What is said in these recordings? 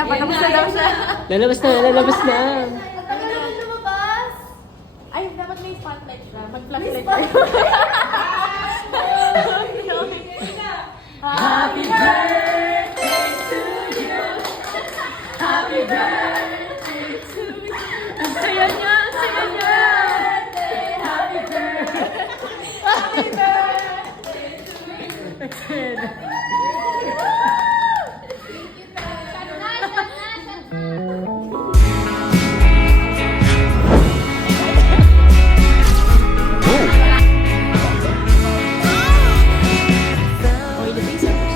na, patapos na daw siya. Lalabas na, lalabas na. Tagal naman lumabas. Ay, dapat may spotlight siya. Mag-flashlight kayo. Happy birthday to you. Happy birthday to you. Ang saya niya, ang saya niya. Happy birthday. Happy birthday to you.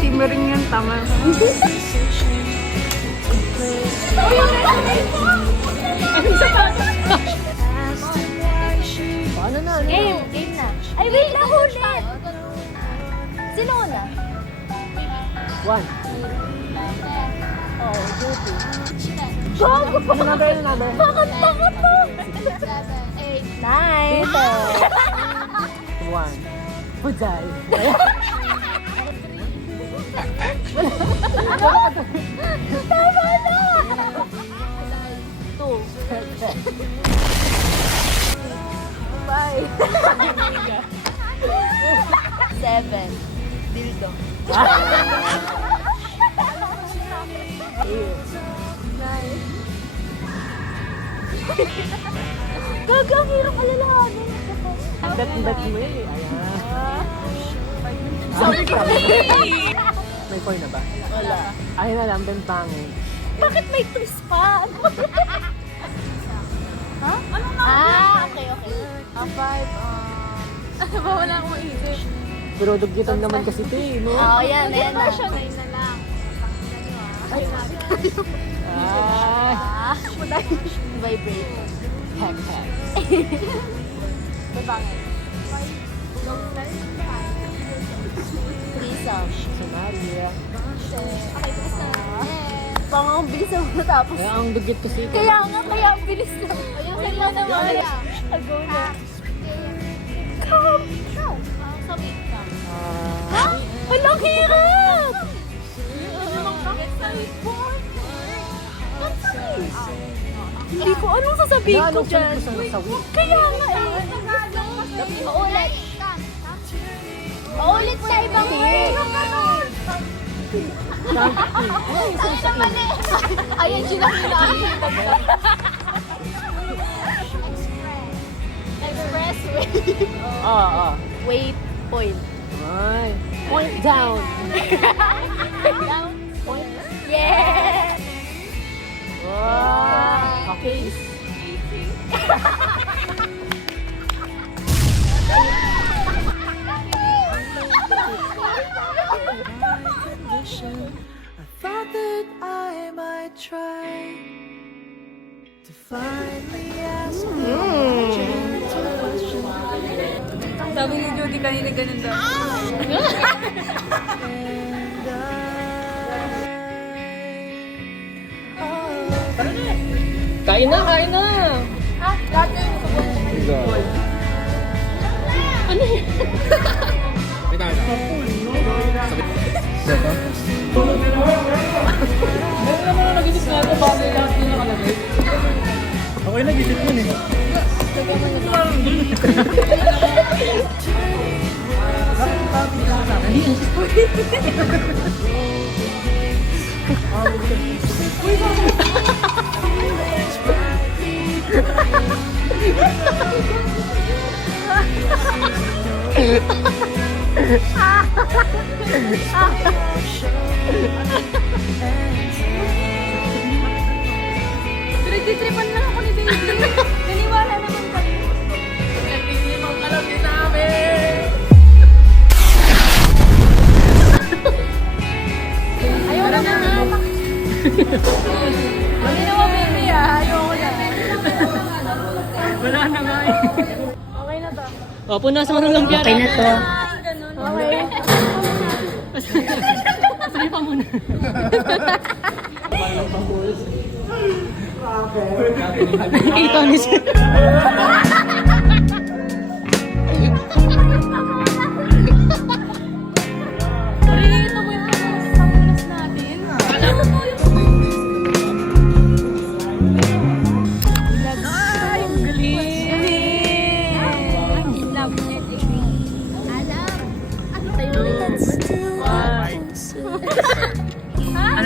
Simmering yung tama. Paano na? Game na. Ay, wait lang ulit. Sino una? One. Oh, Judy. Ano number? Ano number? Bakit to? 9. One. Pujay. Tama na! 2. 5. 7. Dildo. 9. Gagang hirap alalahanin. Bet mo eh. Ayan. May 4 na ba? Wala. Ayun na lang, bentangin. Bakit may twist pa? Ha? Ano na? Okay. 5. Ano ba? Wala akong maisip. Pero dugitan naman kasi ito eh, no? Oo, yan na. Version 9 na lang. Ay. Vibrate. Heck. Babangin. Threesome. Samaria. Okay, bilis na. Baka ang bilis na matapos. Kaya ang dugit kasi ito. Kaya ang bilis na. Ayun, sila naman. Go na. Sabi ka. Ha? Walang hirap! Hindi ko anong sasabihin ko dyan. Kaya nga eh. Uulit. Uulit sa ibang way. Ay na mali. Ayan, ginagawa. Expressway. Oo. Waypoint. Ay. Point down. Down. Point. Yeah! Wow. Okay. I thought that I might try to finally ask you a gentle question. Sabi ni Judy kanina ganun daw. Kain na, kain na. Ha? Lahat yung subok. Ano yun? Meron naman ang nag-isip nga ito bago lahat yung nakalagay. Ako yung nag-isip yun eh. Pinagtitripan lang ako ni Baby. Naniwala naman kayo. Nagtitripan ka lang din namin. Ayaw na nga. Hindi naman Baby ayaw na. Wala na nga eh. Okay na to. O, punas mo ng lumpia. Okay na to. Ganun. Okay. Sorry pa muna. Ito ni sir. Ito mo yung pamunas natin. Alam mo yung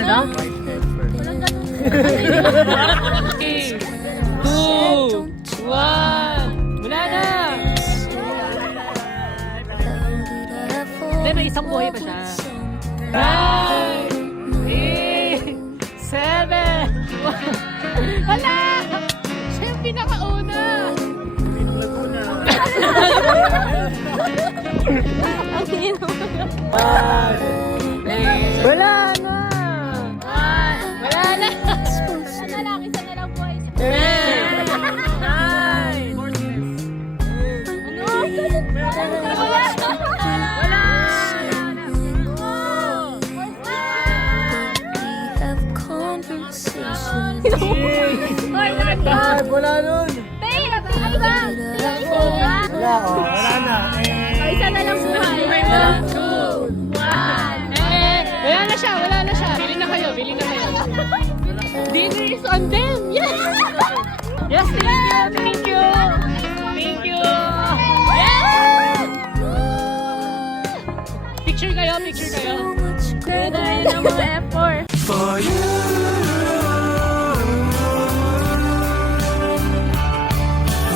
Wala? 3, 2, 1. Wala na! Hindi, may isang buhay pa siya. 9, 8, 7, Hala! Siya yung pinakauna! Wala na! Wala na! Isa na lang buhay. 10, 9, Wala! wala! Wala nun. Babe! Ano ba? Wala, oh. Wala na. Isa na lang buhay. 2, 1. Wala na siya, wala na siya. Bili na kayo, bili na kayo. Dinner is on them! Yes! Yes, thank you! Thank you! Yes! Picture kayo, picture kayo. Ganda rin ang mga effort. For you.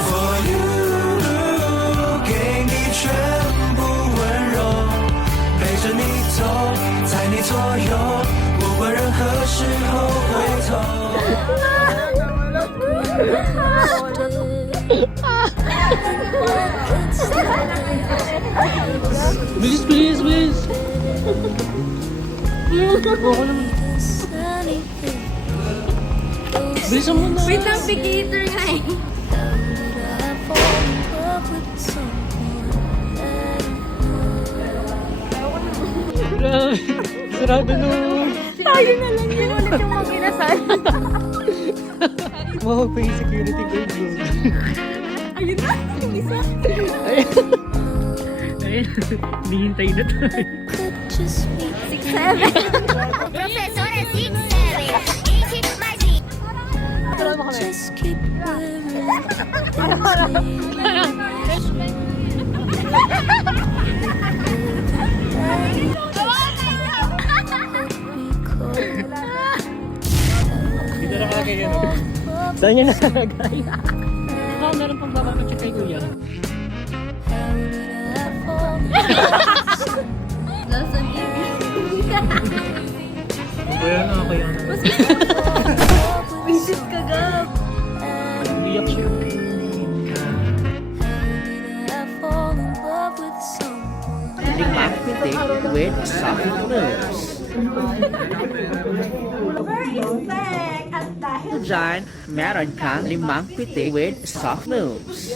For you. 给你全部温柔，陪着你走，在你左右，不管任何时候回头。 Please, please, please. Bilisan mo na. Wait lang, picator nga eh. Grabe. Sarado nun. Tayo na lang yun ulit yung mga kinasal. Wow, pa yung security guard bro. Ayun na, yung isa. Ayun. Nihintay na tayo. 6'7". Professora 6'7", 20 mais 20. Tara mo kami. Just keep Dito na kalagay yun. Saan niya nakalagay? Ikaw, meron pang babapatcheck kay kuya. Lasang Kaya na, kaya na. Visit ka, Gab. Iyak siya. Limang pitik with soft noodles. Diyan, meron kang limang pitik with soft noodles.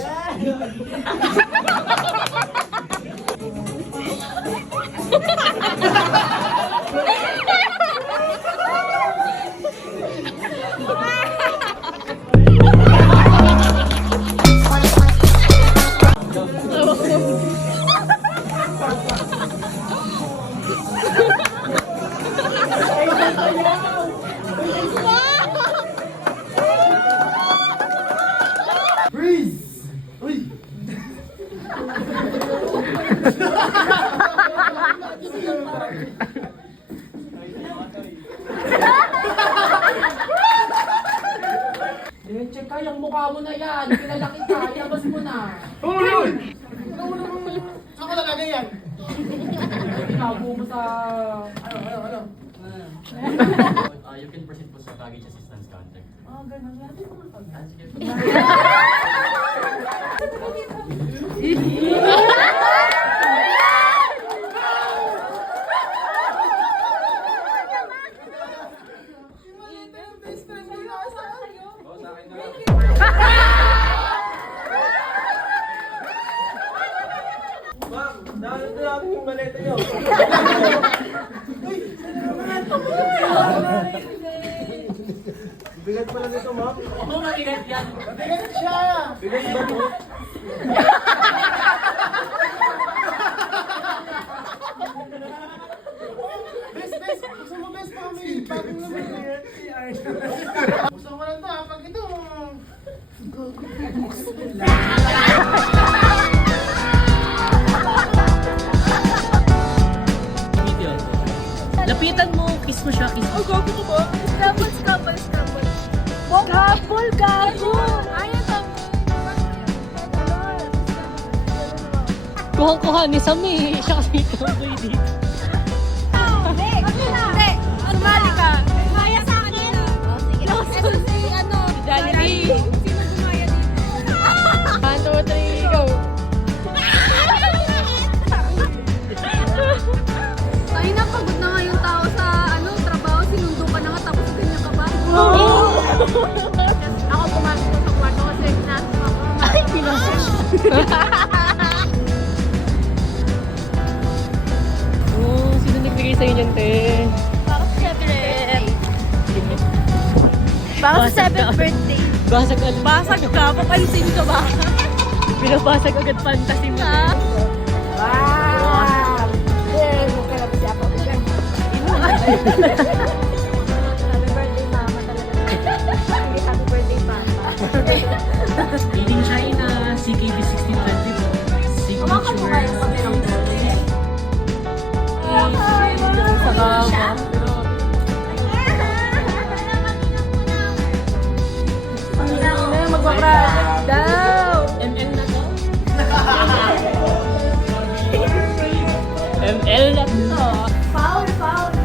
Check ka, yung mukha mo na yan. Pinalaki ka, ilabas mo na. Tulol! Saan ko lalagay yan? Tinago mo sa... Ano? You can proceed po sa baggage assistance counter. Ah, ganun. Meron din naman pag... Ma'am, dahil na natin yung maleta nyo. Bigat pala nito, ma'am. Oo, mabigat yan. Bigat siya! Bigat ba ito? Best! Gusto mo best, mami? Bagong naman yan. Gusto mo lang ito, ha? Pag ito... Lapitan mo Kiss mo siya, kiss mo. Gago ko ba? Scrabble, scrabble, scrabble. Scrabble, gago! Ayaw ka. Kuhang-kuha ni Sammy. Siya kasi tomboy dito. Hindi. Sumali ka. Kaya sa akin na. Si ano? Jollibee. Sino gumaya dito? 1, 2, 3, go. Ay, napagod na nga yung tao sa ano trabaho. Sinundo ka na nga tapos ganyan ka ba? Ako pumasok sa kwarto kasi nasa ako. Ay, pinasok. Oh, sino nagbigay sa'yo niyan, te? Bakit 7th? Bakit 7th birthday? Basag agad. Basag ka? Papansin ka ba? Pinabasag agad fantasy mo. Wow! Huwag ka na ba siya ako? Happy birthday, mama talaga. Happy birthday, mama. Made in China, CKB 1620. Kumakan mo kayo Signature. sa merong birthday. Sa kama. Magpa-project daw! ML na to? ML na to. Foul, foul!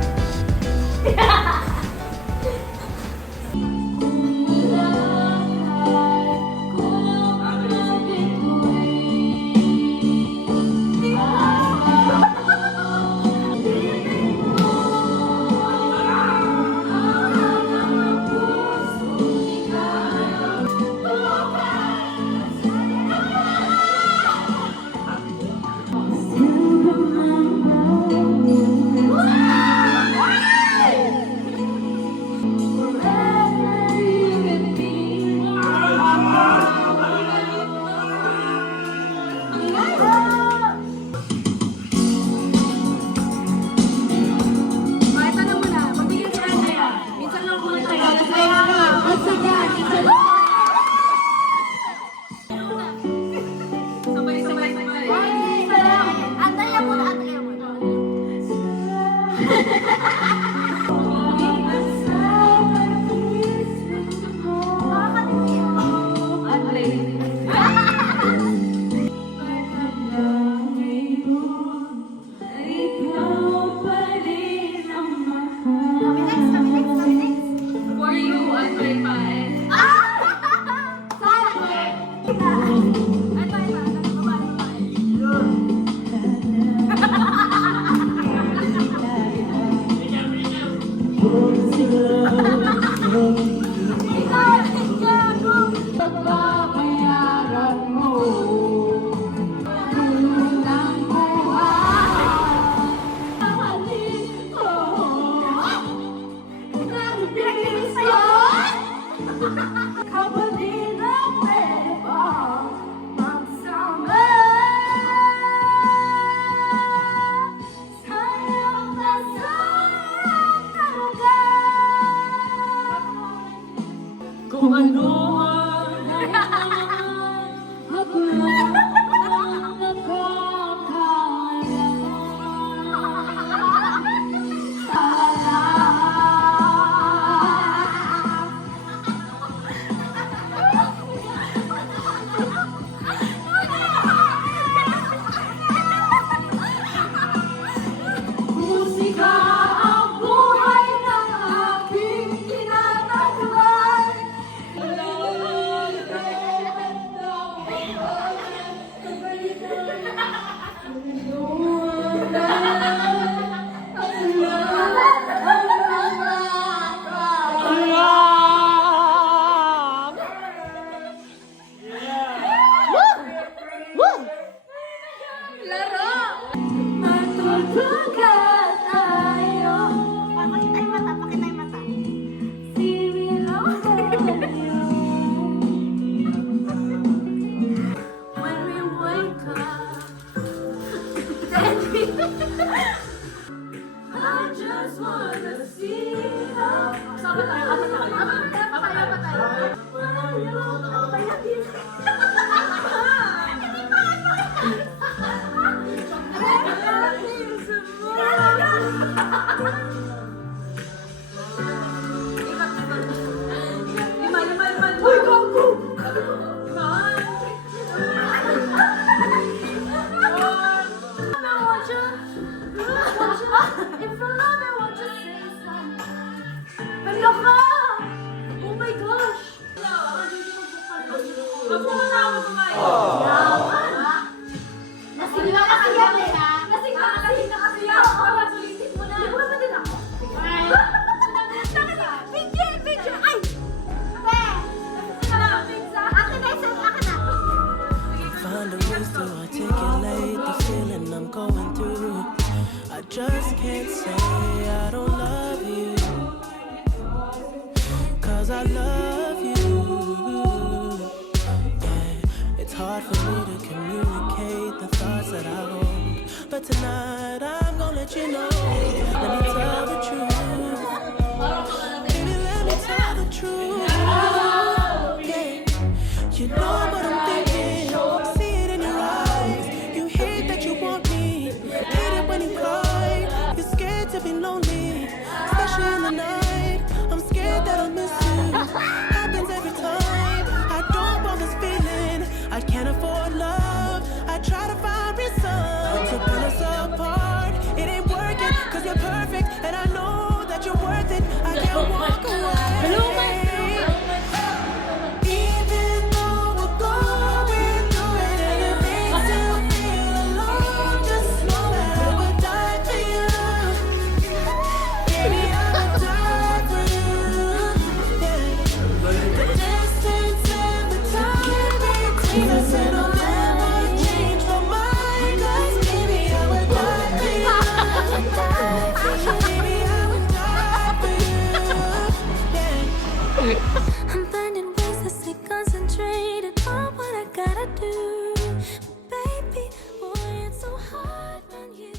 Kahit ano mo na, magbigyan ka na yan. Minsan lang muna tayo. Sabay-sabay tayo. Antayan mo na, antayan mo na. Kami next, kami next, kami next. For you, I'll play five. Kung ano Musika ang buhay ng aking tinataglan. lonely, especially in the night. I'm scared that I'll miss you. Happens every time. I don't want this feeling. I can't afford love. I try to find reason to pull us apart. It ain't working, cause you're perfect, and I know that you're worth it. I can't walk away. Even though we're going through it and it makes you feel alone, just know that I would die for you. Baby, I would die for you. Yeah. The distance and the time between us, and I'll never change my mind. 'Cause baby, I would die for you. Baby, I would die for you. Yeah. I'm finding ways to stay concentrated on what I gotta do. Baby, boy, it's so hard on you.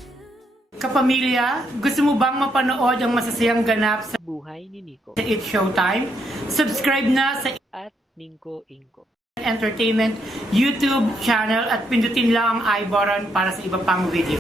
Kapamilya, gusto mo bang mapanood ang masasayang ganap sa Buhay ni Nico It's Showtime? Subscribe na sa at Ninko Inko. Entertainment YouTube channel at pindutin lang ang I button para sa iba pang video.